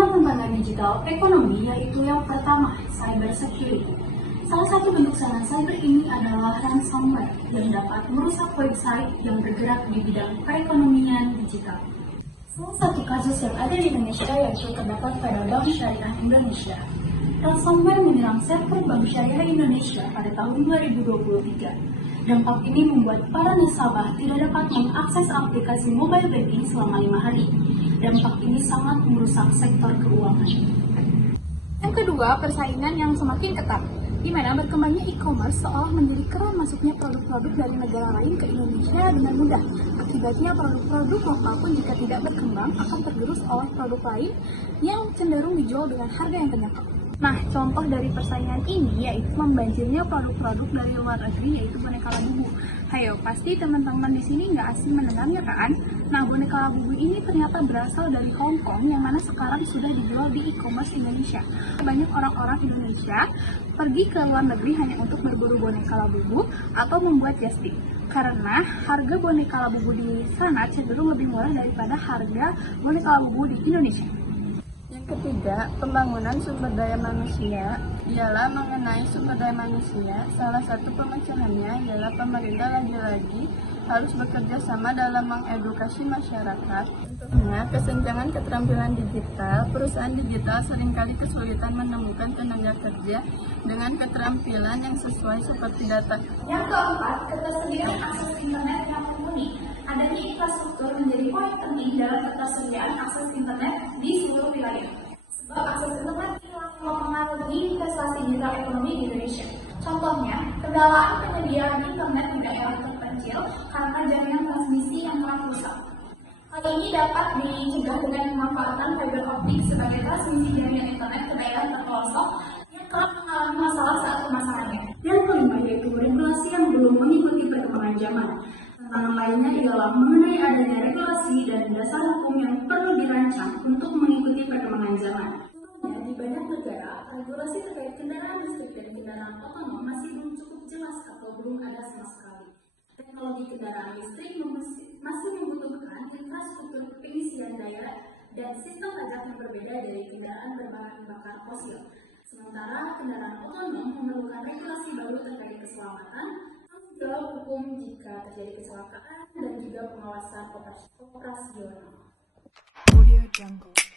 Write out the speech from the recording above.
5 tantangan digital ekonomi, yaitu yang pertama, cyber security. Salah satu bentuk serangan cyber ini adalah ransomware yang dapat merusak website yang bergerak di bidang perekonomian digital. Salah satu kasus yang ada di Indonesia yaitu terdapat pada Bank Syariah Indonesia. Ransomware menyerang server Bank Syariah Indonesia pada tahun 2023. Dampak ini membuat para nasabah tidak dapat mengakses aplikasi mobile banking selama 5 hari. Dampak ini sangat merusak sektor keuangan. Yang kedua, persaingan yang semakin ketat, di mana berkembangnya e-commerce seolah menjadi keran masuknya produk-produk dari negara lain ke Indonesia dengan mudah. Akibatnya produk-produk lokal pun jika tidak berkembang akan tergerus oleh produk lain yang cenderung dijual dengan harga yang terjangkau. Nah, contoh dari persaingan ini yaitu membanjirnya produk-produk dari luar negeri, yaitu boneka Labubu. Hayo, pasti teman-teman di sini nggak asing mendengarnya kan? Nah, boneka Labubu ini ternyata berasal dari Hong Kong yang mana sekarang sudah dijual di e-commerce Indonesia. Banyak orang-orang Indonesia pergi ke luar negeri hanya untuk berburu boneka Labubu atau membuat just tip. Karena harga boneka Labubu di sana cenderung lebih murah daripada harga boneka Labubu di Indonesia. Ketiga, pembangunan sumber daya manusia ialah mengenai sumber daya manusia. Salah satu pemecahannya ialah pemerintah lagi-lagi harus bekerja sama dalam mengedukasi masyarakat. Contohnya, kesenjangan keterampilan digital. Perusahaan digital seringkali kesulitan menemukan tenaga kerja dengan keterampilan yang sesuai seperti data. Yang keempat, ketersediaan akses internet yang mumpuni. Adanya infrastruktur menjadi poin penting dalam ketersediaan akses internet di seluruh wilayah. Sebab akses internet telah mempengaruhi investasi digital ekonomi di Indonesia. Contohnya, kendalaan penyediaan internet di daerah terpencil karena jaringan transmisi yang telah rusak. Hal ini dapat dicegah dengan memanfaatkan fiber optik sebagai transmisi jaringan internet ke daerah terpelosok yang telah mengalami masalah saat pemasangannya. Yang kelima yaitu regulasi yang belum mengikuti perkembangan zaman. Tantangan lainnya ialah mengenai adanya regulasi dan dasar hukum yang perlu dirancang untuk mengikuti perkembangan zaman. Contohnya, di banyak negara, regulasi terkait kendaraan listrik dan kendaraan otonom masih belum cukup jelas atau belum ada sama sekali. Teknologi kendaraan listrik masih membutuhkan infrastruktur pengisian daya dan sistem pajak yang berbeda dari kendaraan berbahan bakar fosil. Sementara kendaraan otonom memerlukan regulasi baru terkait keselamatan, tanggung hukum jika terjadi kecelakaan, dan juga pengawasan operasional. Audio Jungle.